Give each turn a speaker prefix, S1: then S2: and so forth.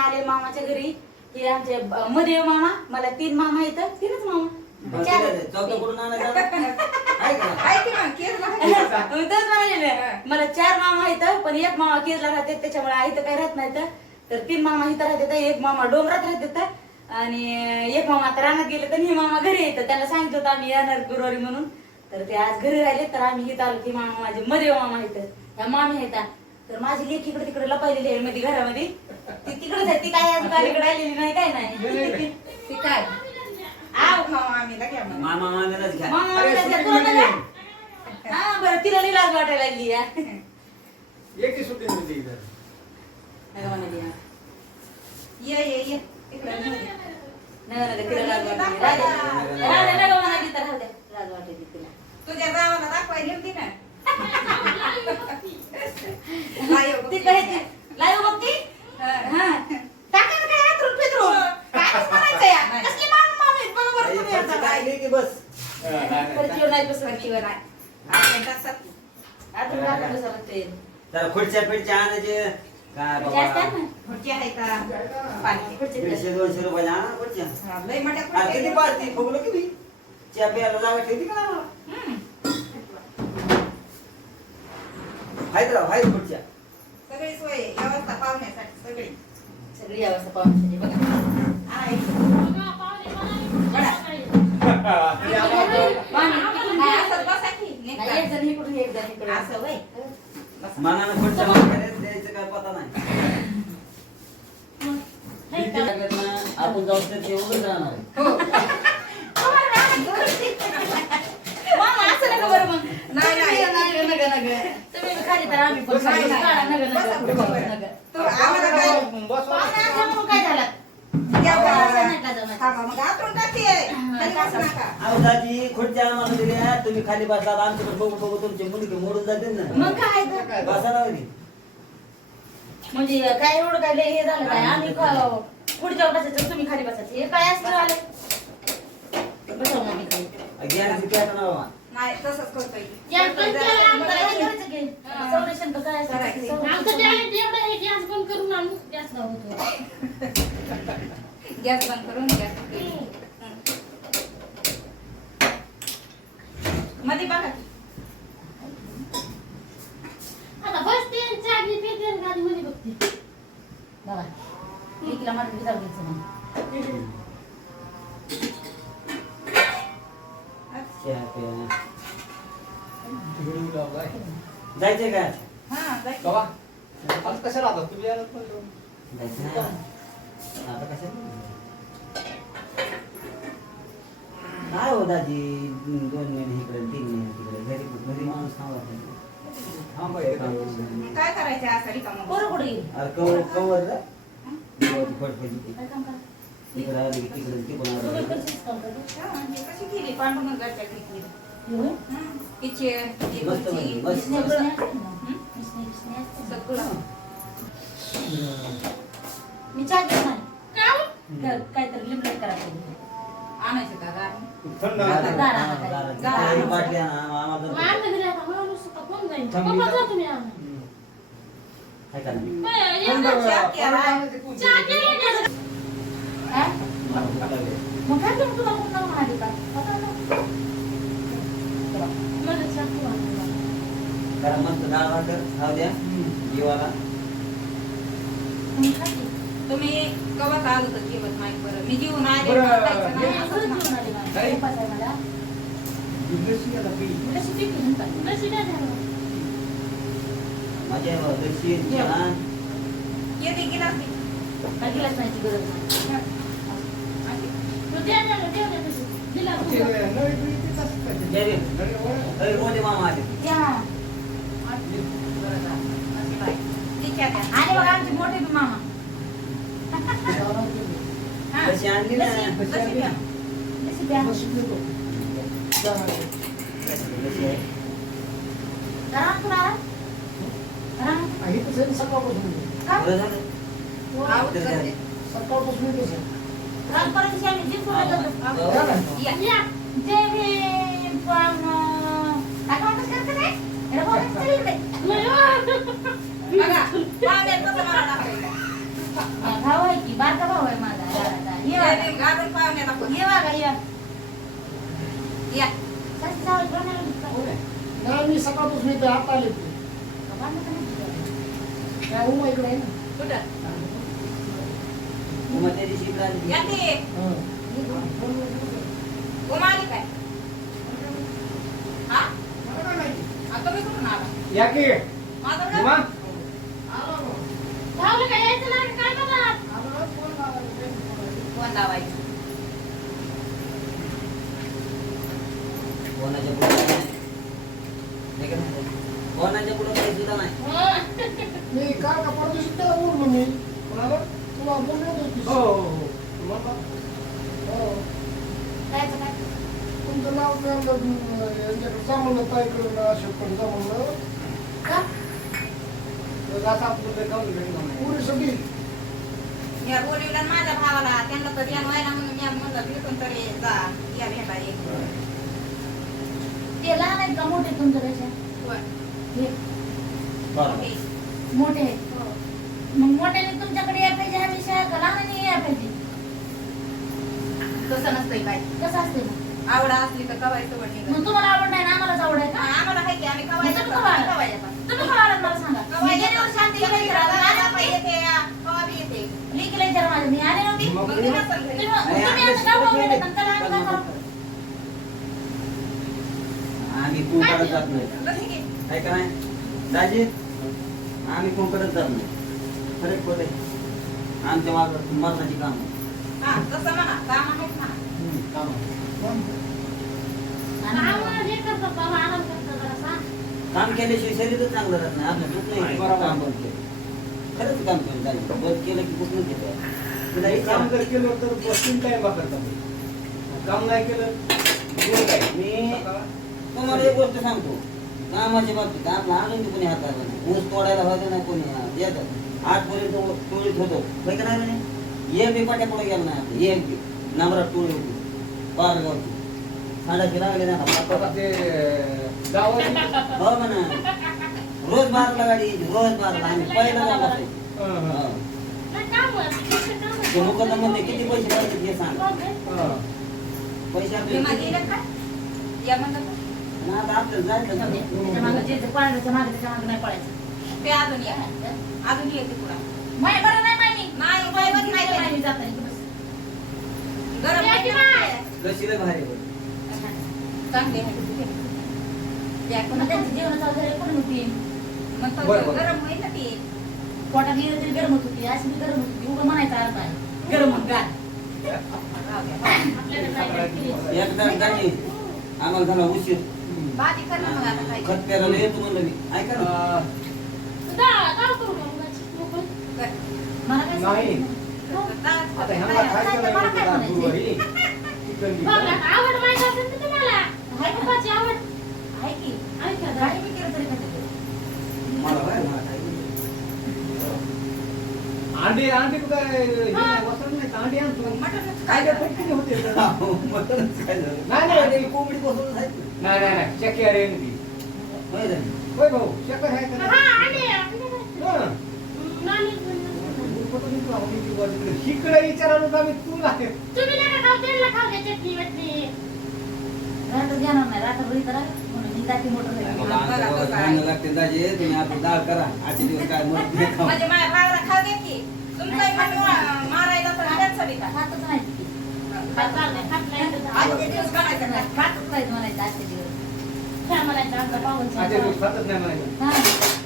S1: आले मामाच्या घरी. हे आमचे ब- मध्ये मामा मला तीन मामा आहेत तीनच मामा. चार.
S2: चौथा कुठून आणायचा आहे का?
S3: आहे की मग केस नाही
S1: मी तेच म्हणाले ना. मला चार मामा आहेत पण एक मामा केरला राहते त्याच्यामुळे आई तर काही राहत नाही तर. तीन मामा इथं राहतात एक मामा डोंगरात राहतात आणि एक मामा आता रानात गेले तर ही मामा घरी येतात. त्याला सांगितलं होतं आम्ही येणार गुरुवारी म्हणून. तर ते आज घरी राहिले तर आम्ही इथं आलो ती मामा माझे मध्ये मामा आहेत ह्या मामी आहेत तर माझी लेख इकडे तिकडे लपायलेली आहे मध्ये घरामध्ये. ती तिकडेच आहे ती काय आज गाडीकडे आलेली नाही काय नाही
S3: ती काय आव मामा आम्ही घ्या मग
S2: मामा मामीलाच घ्या
S1: मामा
S4: अरे,
S1: म्हणतात,
S4: सुट्टी
S1: "तुला
S4: मिळली
S1: नका?"
S4: आहे.
S1: हा बरं तिला नाही लाज वाटायला लागली या
S4: एक सुट्टी मिळते इथं.
S1: नका म्हणाली या.
S3: ये ये ये इकडे ये.
S1: नका नका तिला लाज वाटली राहू दे. राहू दे, नका म्हणाली तर राहू दे. लाज वाटली तिला
S3: तुझ्या गावाला दाखवायला होती ना बघ.
S1: ती लाईव्ह बघती
S3: हा.
S1: हा काय आतरून पितरून
S3: कायच म्हणायचं या?
S1: कसली तुम्ही आता.
S2: काय की बस
S4: हा, नाही,
S3: आहे. टाकतात.
S1: बसावं
S2: तर खुर्च्या फिरच्या आणायचे काय
S1: असतात ना
S3: खुर्ची आहे का? पाणी.
S2: दीडशे दोनशे रुपयाला आणा खुर्च्या
S3: हा, लय मोठ्या
S2: अरे किती पाळती फुगलो किती च्या प्यायला जागा ठेवती का
S3: हम्म.
S2: हायत राव हायत खुर्च्या
S3: सगळी सोय आहे. व्यवस्था पाहुण्यासाठी सगळी
S1: सगळी अवस्था पाहून बघा
S3: आहे.
S4: ती आम्हाला-
S1: पाणी
S3: नाही, असंच बसा की.
S1: नाही,
S3: निघता.
S1: एक जण इकडून एक जण इकडे
S3: असं होय. बसा.
S2: मनानं खुर्च्या मागायला द्यायचं काय पता नाही आपण जाऊ तर ते उघड राहणार आहे.
S1: मामा, असं नका बरं मग.
S3: नाही, नाही.
S1: तुम्ही नका, नका, नका. तुम्ही खाली तर आम्ही पण
S3: नाही,
S1: खाली.
S3: नाही.
S1: नका, नका,
S3: बसा
S1: नका.
S3: खुर्चीवर.
S1: नका.
S3: तू आम्हाला काय
S4: बस,
S1: पाहुणे असल्या म्हणून काय झालं?
S3: द्या
S1: आपण
S3: बा.
S1: असं नाही का जमायचं?
S3: थांबा, मग आपण टाकते. खाली बसू नका.
S2: अहो दाजी खुर्च्या आम्हाला दिल्या तुम्ही खाली बसलात आमच्याकडे बघू बघू तुमचे मुलगे मोडून जातील ना
S1: मग काय तर?
S2: बसा ना वहिनी.
S1: म्हणजे काय एवढं काय लय हे झालं काय आम्ही ख- पुढच्या बसायचं तुम्ही खाली बसायचं हे काय असं झालं बसव मग इकडे.
S2: घ्या किती आता नाव
S3: नाही तसंच करतोय
S1: या पण त्याला आमचं काय
S3: बघायचं.
S1: करायचं की? संरक्षण तर करायचं.
S3: करायचं.
S1: संरक्षण.
S5: आमचं टॅलेंट एवढं आहे की आज पण करून आणू गॅस लावतो
S3: गॅस बंद करून गॅसमध्ये बघा.
S5: आता बसते गाडी मध्ये बघते
S1: बघा मारून बी जाऊ द्यायचं नाही.
S2: जायचंय का
S3: हा जाय.
S4: कवा? आज कशा राहतात तुम्ही.
S2: जायचं ना आता काय हो दाजी? दोन महिने इकडे तीन महिने तिकडे. घरी घरी माणूस थांबला पाहिजे. थांबा एक काम.
S3: काय करायचं असं रिकामं?
S2: अरे कवर कवर रे? तिकडे आली. तिकडे
S3: केली? घेतली? सगळं.
S1: मी तर काहीतरी लिंबलेट करायचं
S3: आणायचं का गार
S4: थंड
S1: गार
S2: हा. गार-
S3: गार
S5: आणलं आता कोण जाईल पप्पा? जा तुम्ही आणा. बाय, या.
S3: चहा केला
S5: का?
S1: हा?
S2: मला भूक लागली.
S1: मग काय करू तुला कोण म्हणाली का आता ना.
S5: मला चहा खूप आवडतो.
S2: जरा मस्त डाळ भाकर खाऊ द्या जीवाला?
S3: तुम्ही कवच आलो तर जेवत नाही बरं मी जेवून आले
S4: बरं.
S3: मला जायचं
S1: नाही,
S3: नाही,
S1: असंच
S3: असंच नाही.
S1: जेवण आले मला.
S4: काय?
S1: उपास आहे मला.
S4: बिझनेसची आता पिढी.
S1: मी कशी टिफिन घेऊन चालली?
S5: कशी काय झालं?
S2: माझ्या लशी छान
S3: येते गिलास घे.
S1: काय गिलास न्यायची गरज नाही.
S5: तो द्या त्याला, द्या द्या तसं. दिला
S4: ते
S5: तू.
S4: नळी बिळी तेच असतात ते.
S2: जय रे.
S4: नळी वर-
S2: अरे मोठे मामा आले
S1: या.
S3: बरं झालं. अशी बाई. ती चहा द्या.
S1: आणि बघा आमचे मोठे बी मामा
S3: हा.
S2: कशी आणली ना
S1: लस्सी.
S4: कशी
S3: कशी
S4: आणली?
S3: द्या.
S1: लस्सी प्या.
S4: मस्त देतो. चहा मागतो.
S2: कशी कशी आहे
S1: राम तुला राम
S4: आणि हे कसं आहे, सकाळपासून आहे.
S1: का?
S2: बरं झालं
S3: आवडत करते.
S4: सकाळपासून येतोच आहे.
S1: राम परदेशी आम्ही जिंकून येतो.
S4: या ना.
S3: या.
S5: या.
S1: जय भीम पण काय म्हणतात करते रे? अरे बाबा, चल इकडे.
S5: लय
S4: नाही मी सकाळपासून इथे आता आले ते? काय उमा इकडे आहे ना
S2: दिवशी.
S3: या
S4: हं.
S6: की? उमा
S5: धावलं का यायचं नाही काय करणार
S3: फोन लावायचं.
S2: कोणाच्या पुढे नाही. नाही का नाही? कोणाच्या पुढे काही सुद्धा नाही.
S4: मी काल का परदेशी त्याला बोललो मी? कोणाला? तुला बोललो होतो
S6: हो हो हो.
S4: तुम्हाला? हो.
S1: काय?
S4: तुमचं नाव यांच्याकडे जा म्हणलं ताईकडे अशोककडे जा म्हणलं
S1: का?
S6: असं आपलं काही जाऊन भेटलं नाही.
S4: पुरी सगळी?
S3: या बोलवलं माझ्या भावाला त्यांना तर ध्यान व्हायला म्हणून मी म्हणलं भेटून तरी जा या भेटा एक.
S1: ते लहान आहेत का मोठे तुमच्यापेक्षा. हे
S2: बरं.
S3: ओके.
S1: मोठे आहेत. मग मोठ्याने तुमच्याकडे या पाहिजे हमेशा का लहानाने या पाहिजे?
S3: तसं नसतंय काय
S1: कसं असते मग?
S3: आवड असली तर कवायचं पण निघत.
S1: मग तुम्हाला आवड नाही ना आम्हालाच आवड आहे
S3: हा,
S1: का
S3: आम्हाला आहे की आम्ही कवायचं
S1: तुम्ही? तुम्ही आलात मला सांगा? मी
S3: कवा
S1: इकडे. आले
S3: या, कवा बी येते.
S1: लेकीला विचारा माझ्या मी आले नव्हती.
S6: मग
S3: मग ती नसेल घरी.
S1: तुम्ही
S2: आणि
S1: तुम्ही
S2: आपल्या
S1: आता गाव
S2: सोबत
S1: गेले
S2: गेले.
S1: तर त्याला आम्ही काय करू?
S2: आम्ही कोणकडे जात नाही. काय का. नाही? दाजी आम्ही कोणकडेच जात नाही. खरे खोटे आमच्या मागं मरणाची काम.
S3: हा. काम आहेत म्हणा.
S5: आम्हाला करतात बाबा आराम करतात जरासा.
S2: काम केल्याशिवाय शरीरच चांगलं राहत नाही. आपलं दुख नाही
S6: बरोबर.
S2: काम केलं. खरंच काम बंद केलं की कुठून घेतो तुला
S6: काम जर केलं तर बसून टाइम काम नाही केलं दोन काय?
S2: मी तुम्हाला एक गोष्ट सांगतो. कामाच्या बाबतीत आपला आनंद कोणी हाताळला नाही. ऊस तोडायला व्हायचं नाही कोणी येत आठपर्यंत टोळीत होतो. का नाही म्हणे? एक बी पाट्या पुढे गेला नाही आपलं. एक बी नंबरात टोळी होती. बारगावची. साडाची लागले ना
S6: आता ते गावात
S2: हो म्हणा. रोज बारला गाडी यायची रोज बारला आम्ही पहिला जात असायचो. ते किती पैसे पाहिजे हे सांग.
S6: हं.
S2: पैसे आपले आता आपल्याला जायचं
S3: ते अजून या. अजून येते.
S1: माय बरं नाही माय मी
S3: नाही. गरम.
S2: लशीला भारी.
S3: चांगले आहे.
S1: जेवणाचा वगैरे कोण होती
S3: मग तो
S6: बरं, बरं.
S3: गरम होईल ना ती
S1: गेलं तरी गरम होत होती अशी गरम होत होती उगं म्हणायचा अर्थ आहे गरम होत गार
S3: राहू द्या.
S5: आपल्याला काय केली.
S2: एकदा गाडी आम्हाला झाला उशीर
S3: भाजी कर ना मग आता.
S2: खत पेरायला येतो म्हणलं मी ऐका ना
S6: अं,
S5: डाळ- डाळ करू का मुगाची? मोकळी?
S3: कर.
S1: मला काय
S6: नाही.
S1: सांगितलं?
S6: आता ह्यांना खायचं नाही
S1: मला काय
S6: म्हणते
S1: म्हणायचं?
S6: गुरुवारी. चिकन
S5: बघा,
S6: बिकन.
S5: आवड माहिती असेल तर तुम्हाला हाय पप्पाची आवड
S1: आहे की
S5: आहे का
S1: गाडी मी केलं तरी खाते ते.
S2: मला काय मला काय
S6: अंडी अंडी काय हे नाही, वसंत नाही, अंडी आणतो
S3: मटणच
S6: काय
S3: काय
S6: ते पटकन होते तर.
S2: मटणच काय झालं?
S6: नाही, नाही.
S2: आणि कोंबडी बसून
S6: नाही नाही नाही. चक्की अरे
S2: होय
S6: भाऊ चक्कर आहे
S5: हा
S6: नाही? हं. नाही. इकडे होतं आम्ही तुला
S5: तुम्ही नका खाऊ त्यांना खाऊ द्या चटणी वटणी.
S1: रात्र घेणार नाही रात्र घरी करा म्हणून मी जाते मोटर
S2: मला आमच्या गावात लागते दाजी तुम्ही आपली डाळ करा आजचे दिवस काय मत नाही खाऊ.
S3: म्हणजे माझ्या भावाला खाऊ दे की तुमचाही मटण मारायला तर का
S1: खातच नाही ती.
S5: खात चाललंय, खात नाही.
S3: आजचे दिवस काढायचं
S1: खातच नाही म्हणायचं आजचे दिवस
S5: काय म्हणायचं आमचा पाहुणचार.
S6: आजच्या दिवस खातच नाही म्हणायचं
S1: हा.